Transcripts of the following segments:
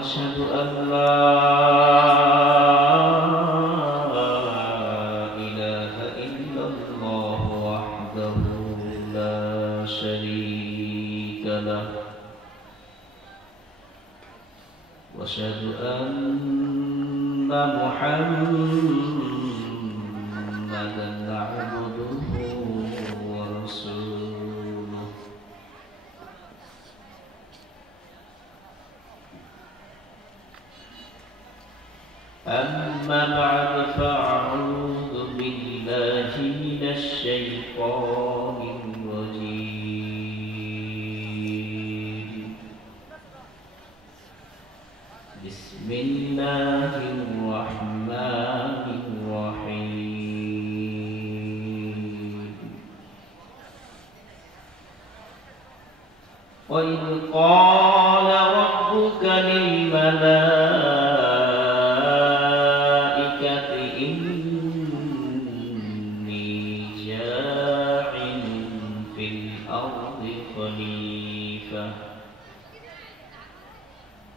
وأشهد أن لا إله إلا الله وحده لا شريك له وأشهد أن محمدًا عبده ورسوله أما بعد فأعوذ بالله من الشيطان الرجيم بسم الله الرحمن الرحيم وإذ قال ربك للملائكة إني جاعل في الأرض خليفة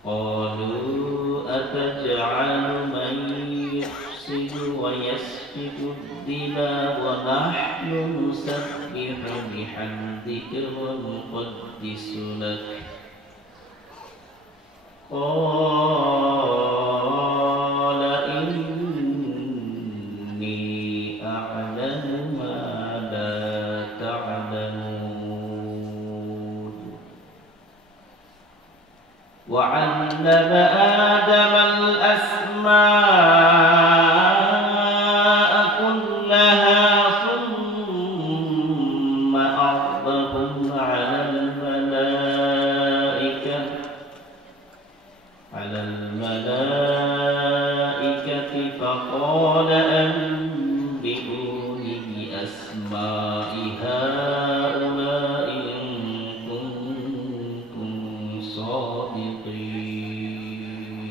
قالوا أتجعل من يفسد ويسفك الدماء ونحن نسبح بحمدك ونقدس لك قال إني أعلم ما لا تعلمون وعلم آدم الأسماء كلها ثم عرضهم على الملائكة فقال أنبئوني بأسماء هؤلاء إن كنتم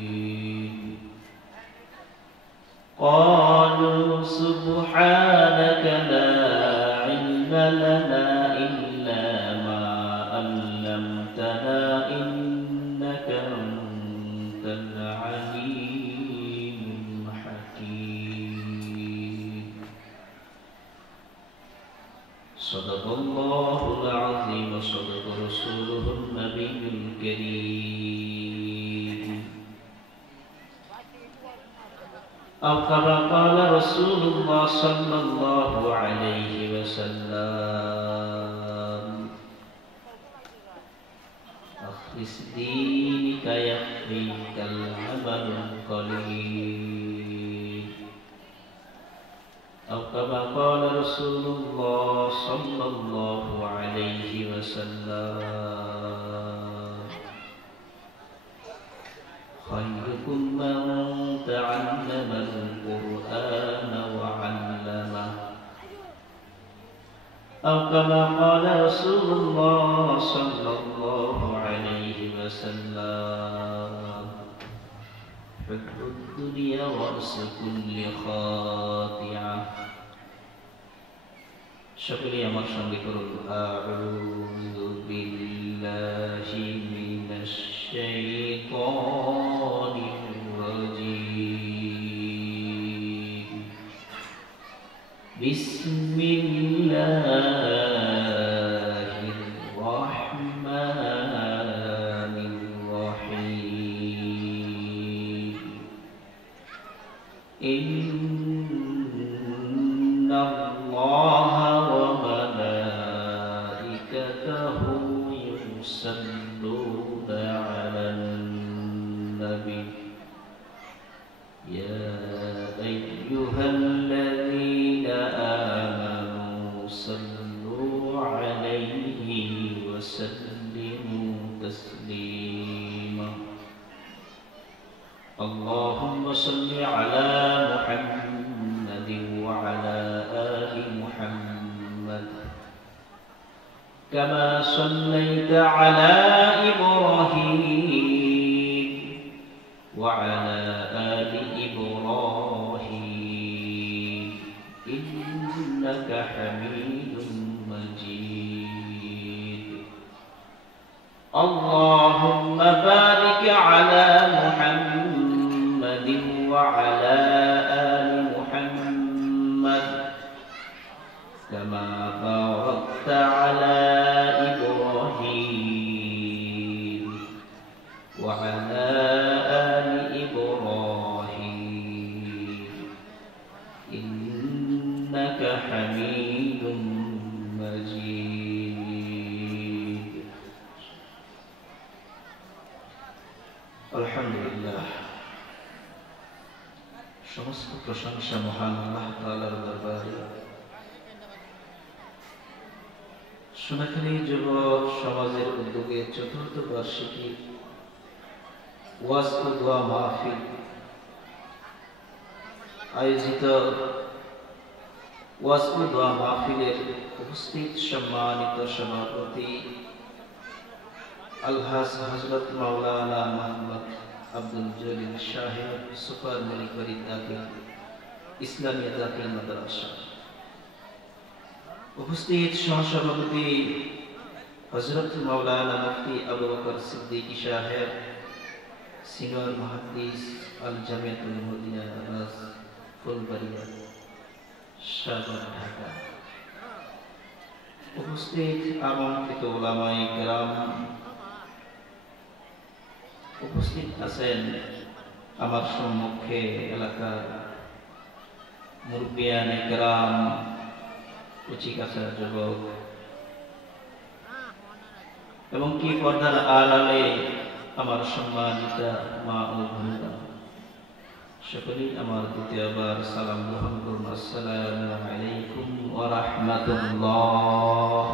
صادقين قالوا سبحانك لا علم لنا إلا ما علمتنا إنك أنت العليم الحكيم صدق الله العظيم وصدق رسوله النبي الكريم أو كما قال رسول الله صلى الله عليه وسلم أخلص دينك يكفيك العمل القليل أو كما قال رسول الله صلى الله عليه وسلم خيركم من تعلم القرآن وعلمه أو كما قال رسول الله صلى الله عليه وسلم حب الدنيا رأس كل خاطئة সকলে আমার সঙ্গে করুন আউযু বিল্লাহি মিনাশ শাইতানির রাজীম বিসমিল্লাহির রাহমানির রাহিম ইন্নাল্লাহা ওয়া মালাইকাতাহু ইউসাল্লুনা আলান নাবী ইয়া আইয়ুহাল্লাযীনা আমানু সাল্লু আলাইহি ওয়া সাল্লিমু তাসলিমা اللهم صل على محمد وعلى آل محمد كما صليت على إبراهيم وعلى آل إبراهيم إنك حميد مجيد اللهم بارك على محمد সমস্ত প্রশংসা মহান আল্লাহ তাআলার দরবারে। সোনাখালী যুব সমাজের উদ্যোগে চতুর্থ বার্ষিকী ওয়াজ ও দোয়া মাহফিল আয়োজিত ওয়াজ ও দোয়া মাহফিলের উপস্থিত সম্মানিত সভাপতি আলহাজ হযরত মাওলানা মুহাম্মদ আব্দুল জলিল সাহেব সুপার মিলিটারি দাখিল ইসলামী দাখিল মাদ্রাসা, উপস্থিত সহসভাপতি হযরত মাওলানা মুফতি আবু বকর সিদ্দিকী সাহেব সিনিয়র মুহাদ্দিস আল জামিয়াতুল মদিনা আনাস ফুলবাড়িয়া সাভার ঢাকা, উপস্থিত আমন্ত্রিত উলামায়ে কেরাম, উপস্থিত আছেন আমার সম্মুখে এলাকার মুরব্বিয়ানে কেরাম, উচিকাছার যুবক এবং কি পর্দার আড়ালে আমার সম্মানিতা মা ও বোনেরা, সকলেই আমার দ্বিতীয়বার সালাম গ্রহণ করুন। আসসালামু আলাইকুম ওয়া রাহমাতুল্লাহ।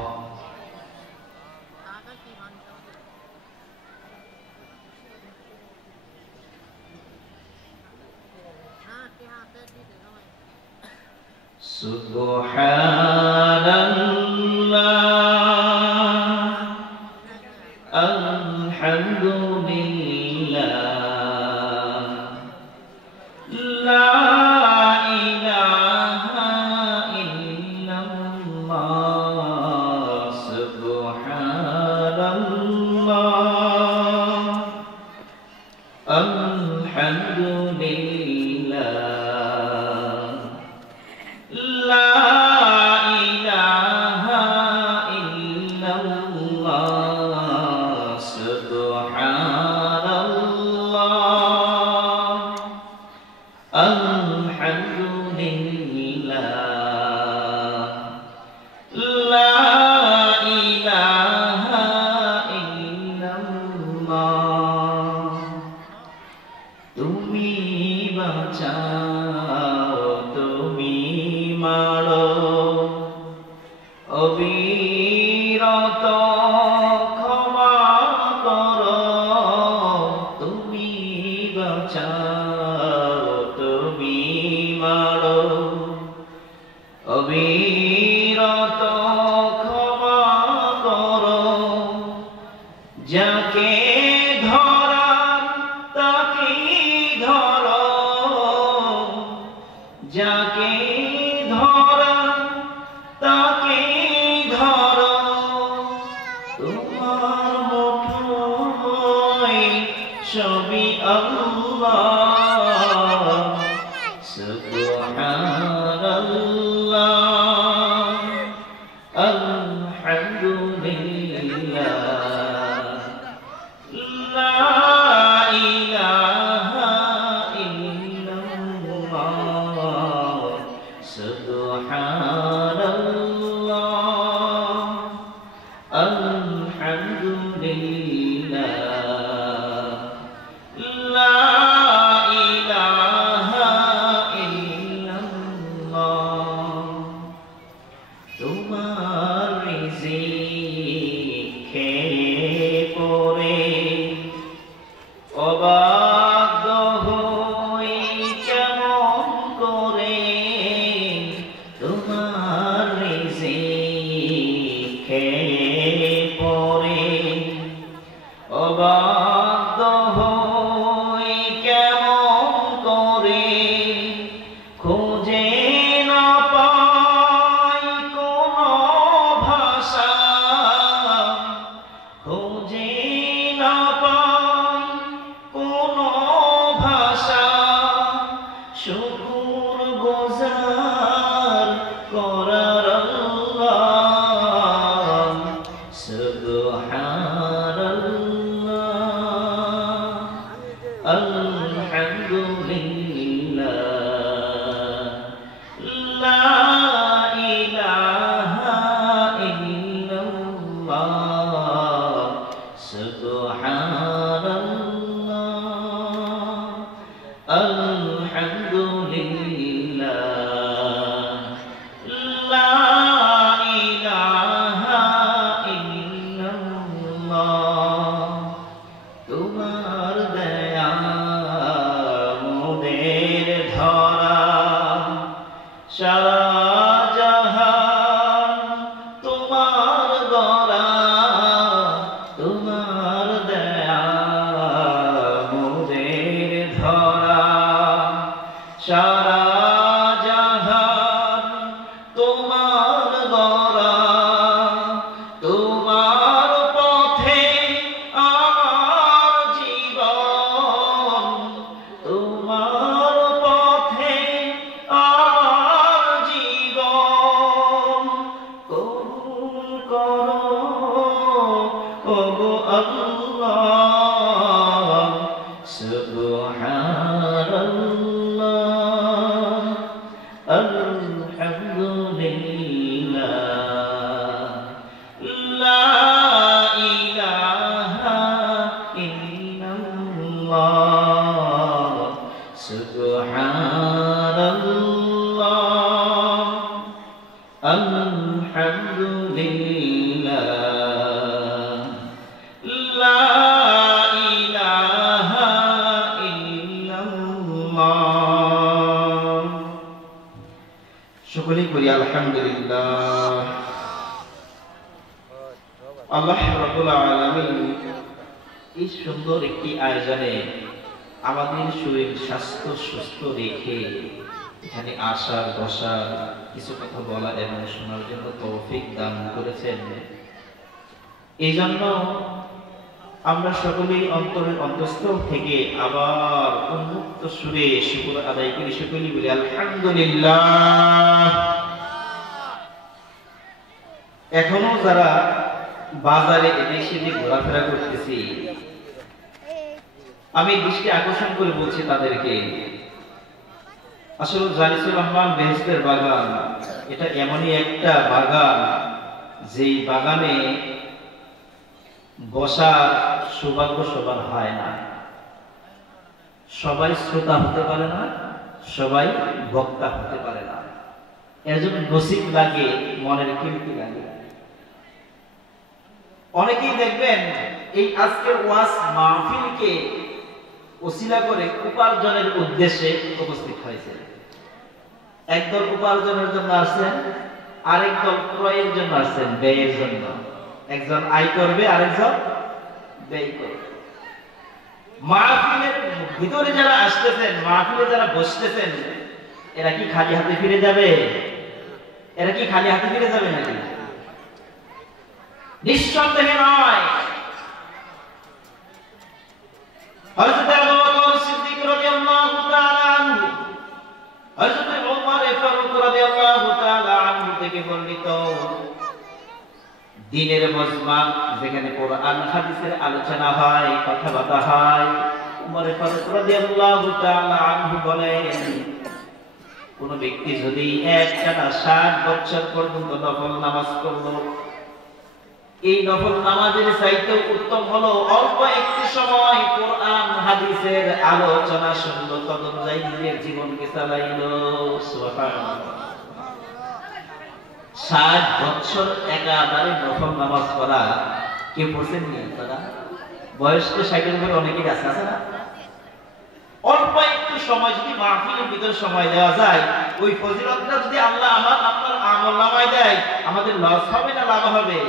সুবহানাল্লাহ, আলহামদুলিল্লাহ, লা ইলাহা ইল্লাল্লাহ, সুবহানাল্লাহ, আলহামদুলিল্লাহ, তুমি বাঁচাও, তুমি মারো, অবিরত ক্ষমা করো, তুমি বাঁচাও, তুমি মারো, অবিরত ক্ষমা করো, যাকে ধরার তাকে ধরো, যাকে ধরার তাকে ধরো, তোমার মুঠোয় সবই আল্লাহ, সুবহানাল্লাহ, আলহামদুলিল্লাহ, লা ইলাহা ইল্লাল্লাহ, সুবহানাল্লাহ, আলহামদুলিল্লাহ, লা ইলাহা ইল্লাল্লাহ। তোমার রিজিক খেয়ে পড়ে অবাধ্য হই কেমন করে, তোমার রিজিক খেয়ে পড়ে অবাধ্য হই কেমন করে, খুঁজে না পাই কোনো ভাষা, খুঁজে না পাই কোনো ভাষা, শুকর গুজার করার আল্লাহ, সুবহানাল্লাহ, আলহামদুলিল্লাহ, লা ইলাহা ইল্লাল্লাহ, সুবহানাল্লাহ, আলহামদুলিল্লাহ। আল্লাহ সুবহানাল্লাহ আলহামদুলিল্লাহ লা ইলাহা ইল্লাল্লাহ সুবহানাল্লাহ আলহামদুলিল্লাহ লা ইলাহা ইল্লাল্লাহ। সকলেই করি আলহামদুলিল্লাহ। আল্লাহ রাব্বুল আলামিন এই সুন্দর একটি আয়োজনে আমাদের শরীর স্বাস্থ্য সুস্থ রেখে এখানে আসার বসার কিছু কথা বলা এবং শোনার জন্য তৌফিক দান করেছেন। এই জন্য আমরা সকলেই অন্তরের অন্তঃস্থল থেকে আবার উন্মুক্ত সুরে শুকর আদায় করি, সকলেই বলি আলহামদুলিল্লাহ। এখনো যারা বাজারে এদেশে ঘোরাফেরা করতেছি, আমি দৃষ্টি আকর্ষণ করে বলছি তাদেরকে, আসলে জানিসুর রহমান বেহেশতের বাগান এটা এমনই একটা বাগান যেই বাগানে বসার সৌভাগ্য সবার হয় না। সবাই শ্রোতা হতে পারে না, সবাই বক্তা হতে পারে না। এর জন্য নসিব লাগে, মনের কীর্তি লাগে। অনেকেই দেখবেন এই আজকের ওয়াজ মাহফিলকে ওসিলা করে উপার্জনের উদ্দেশ্যে উপস্থিত হয়েছে। একদল উপার্জনের জন্য আসছেন, আরেক দল ক্রয়ের জন্য আসছেন, ব্যয়ের জন্য। একজন আয় করবে, আরেকজন ব্যয় করবে। মাহফিলের ভিতরে যারা আসতেছেন, মাহফিলে যারা বসতেছেন, এরা কি খালি হাতে ফিরে যাবে? এরা কি খালি হাতে ফিরে যাবে নাকি? নিঃসন্দেহে নয়। হযরত আবু বকর সিদ্দিক রাদিয়াল্লাহু তাআলা আনহু, হযরত ওমর ফারুক রাদিয়াল্লাহু তাআলা আনহু থেকে বর্ণিত দ্বীনের মজমা, যেখানে কোরআন হাদিসের আলোচনা হয়, কথাবার্তা হয়, ওমর ফারুক রাদিয়াল্লাহু তাআলা আনহু বলেন, কোন ব্যক্তি যদি একটানা 60 বছর পর্যন্ত নফল নামাজ করলো, এই নফল নামাজের চাইতে উত্তম হলো অল্প একটু সময় কোরআন হাদিসের আলোচনা শুনলো, তদনুযায়ী নিজের জীবনকে চালাইলো। সুবহানাল্লাহ। 60 বছর একাধারে নফল নামাজ পড়া কেউ পড়ছেন নি? তারা বয়স তো 60-এর উপরে অনেকেই আছে না? অল্প একটু সময় যদি মাহফিলের ভিতর সময় দেওয়া যায়, ওই ফজিলতটা যদি আল্লাহ আপনার আমলনামায় দেয়, আমাদের লস হবে না লাভ হবে?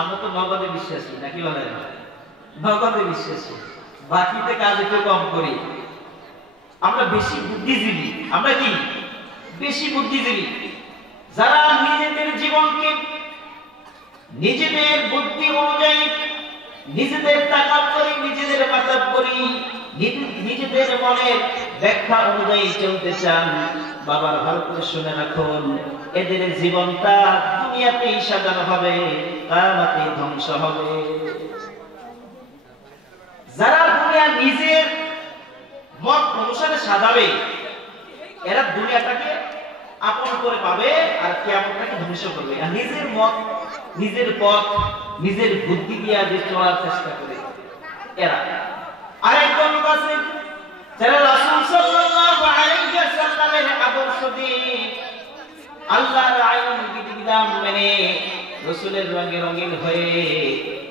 আমরা তো নগদে বিশ্বাসী, নাকি বলেন? নগদে বিশ্বাসী, বাকিতে কাজ একটু কম করি। আমরা বেশি বুদ্ধিজীবী। আমরা কি বেশি বুদ্ধিজীবী? যারা নিজেদের জীবনকে নিজেদের বুদ্ধি অনুযায়ী, নিজেদের তাকাব্বুরি, নিজেদের মাতাব্বুরি, নিজেদের মনের ব্যাখ্যা অনুযায়ী চলতে চান, বাবার ভালো করে শুনে রাখুন, এদের জীবনটা দুনিয়াতেই সাজানো হবে, কিয়ামতে ধ্বংস হবে। যারা দুনিয়া নিজের মত অনুসারে সাজাবে, এরা দুনিয়াটাকে আপন করে পাবে আর কিয়ামতটাকে ধ্বংস করবে। আর নিজের মত, নিজের পথ, নিজের বুদ্ধি দিয়ে যে চলার চেষ্টা করে এরা। আরেকজন লোক আছে যারা রাসূল সাল্লাল্লাহু আলাইহি ওয়াসাল্লামের আদর্শ দিয়ে, আল্লাহর আইন বিধিবিধান মেনে, রাসূলের রঙে রঙিন হয়ে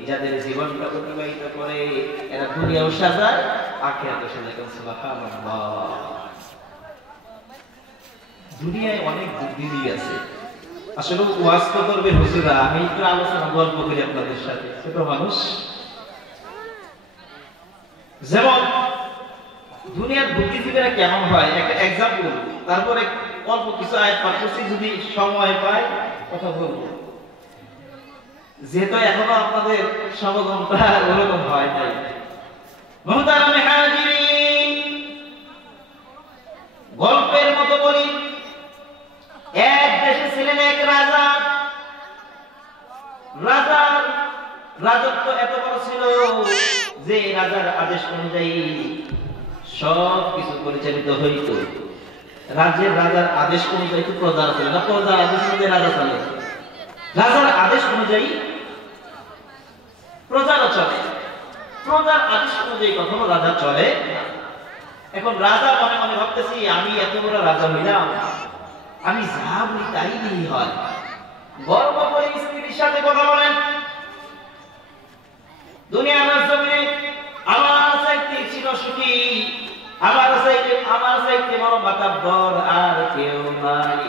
যাদের জীবনটা অতিবাহিত করে, এরা দুনিয়াও সাজায়, আখিরাতও সাজায়। সুবহানাল্লাহ। দুনিয়ায় অনেক বুদ্ধিজীবী আছে। আসলে ওয়াজ তো করবে হুজুরা, আমি একটু আলোচনা গল্প করি আপনাদের সাথে। ছোট মানুষ, যেমন দুনিয়ার বুদ্ধিজীবীরা কেমন হয় একটা এক্সাম্পল, তারপরে অল্প কিছু আয়াত পাঠ করছি, যদি সময় পাই কথা বলবো। যেহেতু এখনো আপনাদের সমাগমটা ওরকম হয় নাই। মুহতারামে হাজিরিন, গল্পের মতো বলি, এক দেশে ছিলেন এক রাজা। রাজার রাজত্ব এত বড় ছিল যে রাজার আদেশ অনুযায়ী সব কিছু পরিচালিত হইত। রাজার আদেশ অনুযায়ী তো প্রজা ছিল না, প্রজার আদেশ অনুযায়ী রাজা চলে, রাজার আদেশ অনুযায়ী প্রজারা চলে, প্রজার আদেশ অনুযায়ী কখনো রাজা চলে। এখন রাজা মনে মনে ভাবতেছি আমি এত বড় রাজা হইলাম, আমি যা বলি তাই দিই হয়। গর্ব করে স্ত্রীর সাথে কথা বলেন, দুনিয়ার জমিনে আমার চাইতে ছিল সুখী, আমার চাইতে বড় মাতাব্বর আর কেউ নাই।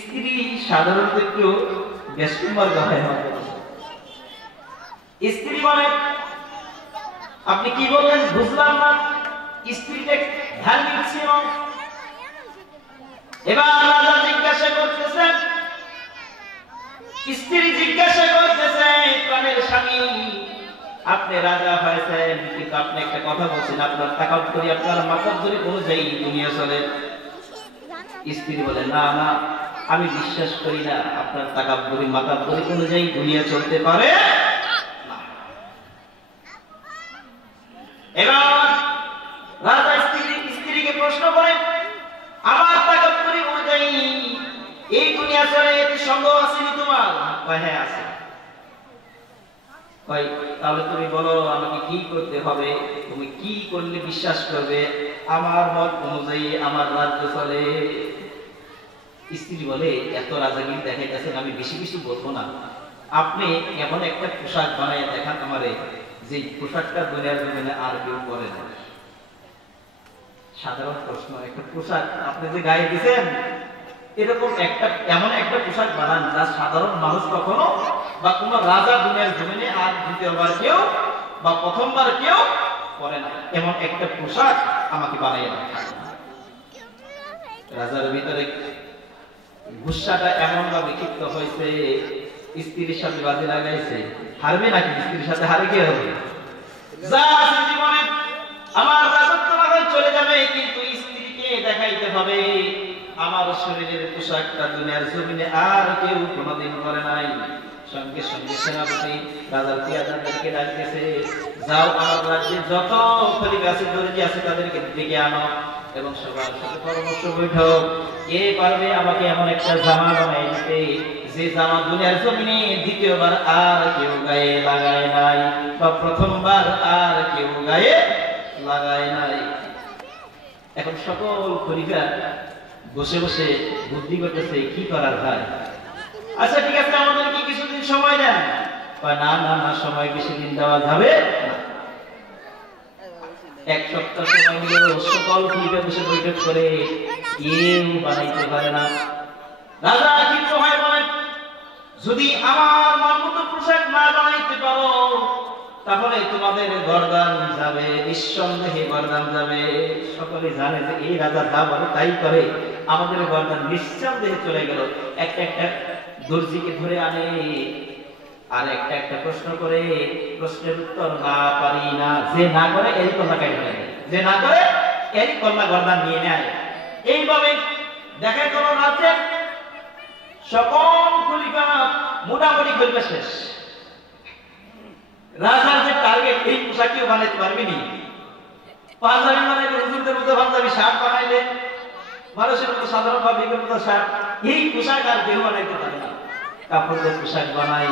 স্ত্রী সাধারণত একটু বেশম্বর হয় না। স্ত্রী বলে আপনি কি বললেন বুঝলাম না। স্ত্রীটা ধার্মিক ছিল। এবার রাজা জিজ্ঞাসা করতেছেন, স্ত্রী জিজ্ঞাসা করতেছে প্রাণের স্বামী আপনি রাজা হয়েছেন, কিন্তু আপনি একটা কথা বলছেন আপনার তাকাব্বুরি আপনার মাতাব্বুরি অনুযায়ী দুনিয়া চলে। স্ত্রী বলে না না, আমি বিশ্বাস করি না আপনার তাকাব্বুরি মাতাব্বুরি অনুযায়ী দুনিয়া চলতে পারে। এবার রাজা স্ত্রীকে প্রশ্ন করে আমার তাকাব্বুরি অনুযায়ী এই দুনিয়া চলে, এতে সন্দেহ আসেনি তোমার? হ্যাঁ আছে। তাহলে তুমি বলো আমাকে কি করতে হবে, তুমি কি করলে বিশ্বাস করবে আমার মত অনুযায়ী আমার রাজ্য চলে? স্ত্রী বলে এত রাজাগিরি দেখাইতেছেন, আমি বেশি বেশি বলবো না, আপনি এমন একটা পোশাক বানাইয়া দেখান আমারে যে পোশাকটা দুনিয়ার জমিনে আর কেউ করে না। সাধারণ প্রশ্ন, একটা পোশাক আপনি যে গায়ে দিচ্ছেন এরকম এমন একটা পোশাক বানান যা সাধারণ মানুষ কখনো বা কোন রাজা দুনিয়ার জমিনে আর দ্বিতীয়বার কেউ বা প্রথমবার কেউ করে না, এমন একটা পোশাক আমাকে বানাইয়া দেখান। রাজার ভিতরে গুসাটা এমন ভাবে ক্ষিপ্ত হয়েছে, স্ত্রীর সাথে বাজি লাগাইছে, হারবে নাকি? স্ত্রীর সাথে হারে কে হবে? যা জীবনে আমার রাজত্ব লাগাই চলে যাবে, কিন্তু স্ত্রীকে দেখাইতে হবে আমার শরীরের পোশাকটা দুনিয়ার জমিনে আর কেউ কোনোদিন করে নাই। সঙ্গে সঙ্গে সেনাপতি রাজার পেয়াদাদেরকে ডাকতেছে, যাও আমার রাজ্যে যত খলিফা আছে দরজি আছে তাদেরকে ডেকে আনো এবং সবার সাথে পরামর্শ বৈঠক, কে পারবে আমাকে এমন একটা জামা বানাই দিতে যে জামা দুনিয়ার জমিনে দ্বিতীয়বার আর কেউ গায়ে লাগায় নাই বা প্রথমবার আর কেউ গায়ে লাগায় নাই। এখন সকল খলিফা বসে বসে বুদ্ধি করতেছে কি করা যায়। আচ্ছা ঠিক আছে, আমাদের কি কিছুদিন সময় দেন? না না না, সময় বেশি দিন দেওয়া যাবে না। এক সপ্তাহ সময় নিয়ে সকল খলিফা বসে বৈঠক করে কেউ বানাইতে পারে না। রাজা কিন্তু হয় বলেন যদি আমার মনমতো পোশাক না বানাইতে পারো তাহলে তোমাদের গর্দান যাবে, নিঃসন্দেহে গর্দান যাবে। সকলে জানে যে এই রাজা যা বলে তাই করে, আমাদের গর্দান নিঃসন্দেহে চলে গেল। একটা একটা দর্জিকে ধরে আনে আর একটা একটা প্রশ্ন করে, প্রশ্নের উত্তর না পারি না, যে না করে এরই কল্লা কাটে নেয়, যে না করে এরই কল্লা গর্দান নিয়ে নেয়। এইভাবে দেখা গেল রাজ্যের সকল খলিফা মোটামুটি খলিফা শেষ। রাজার যে টার্গেট এই পোশাক কেউ বানাইতে পারবেনি। পাঞ্জাবি বানাইলে হুজুরদের মতো পাঞ্জাবি শার্ট বানাইলে মানুষের মতো সাধারণ পাবলিকের মতো শার্ট, এই পোশাক আর কেউ বানাইতে পারে না। কাপড়ের পোশাক বানাই